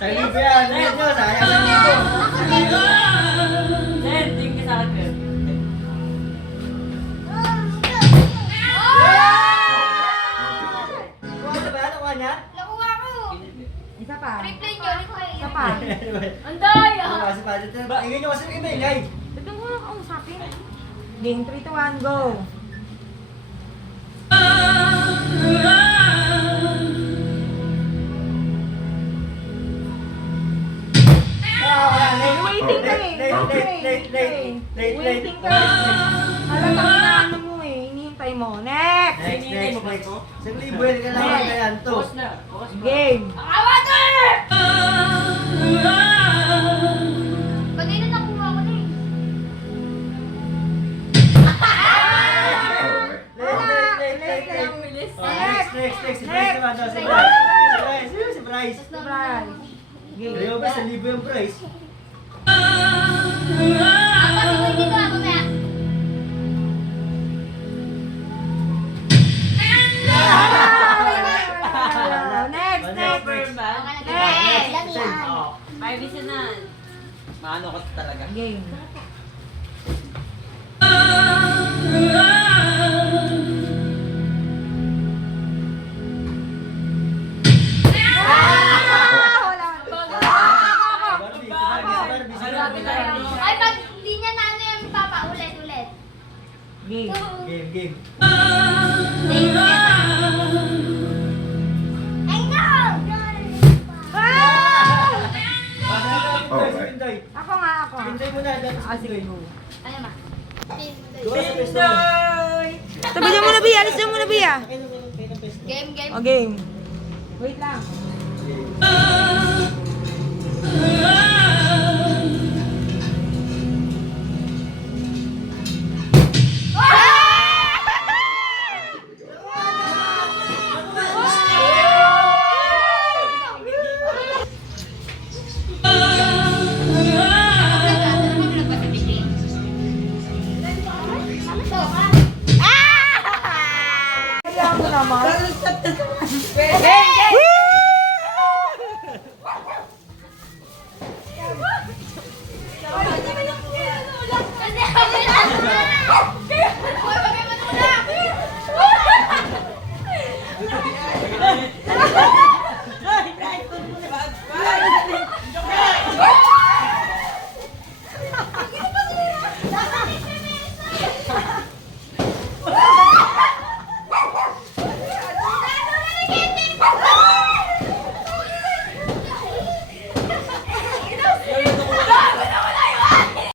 Sa libo yan. Medyo, sayang sa libo. Jen, tingin ka sa akin. Kuha na ba yan? Kuha niya? Nakuha ko. Isa pa. Replay nyo, replay. Isa pa. Ang daya! Kasi pa dito. Ingay nyo kasi ingay, ingay. Ito mo ako usapin. Game 3 to 1, go. Waiting ka eh. Waiting ka. Alam ka na ano mo eh. Hinihintay mo. Next! Next. Sa libo yan, kailangan na yan to. Boss na. Boss na. Game. Awa ka! Kanina nakuha ko na eh. Next. Si Bryce naman daw. Si Bryce. Si Bryce. Surprise. Game. Ayaw ba sa libo yung Bryce? Ako, sige dito ako na. Next. Confirm ba? Next. Oo. 5 isa na. Maano ko talaga. Game. Ay, pag hindi niya na ano yan, Papa, ulit. Game. Game. Ay, no! Ako nga, ako. Pinday mo na. Ah, sige, go. Ano ma? Sabihin mo na, Bia. Alis mo na, Bia. Game. O, game. Wait lang. Kaya mo naman. Game!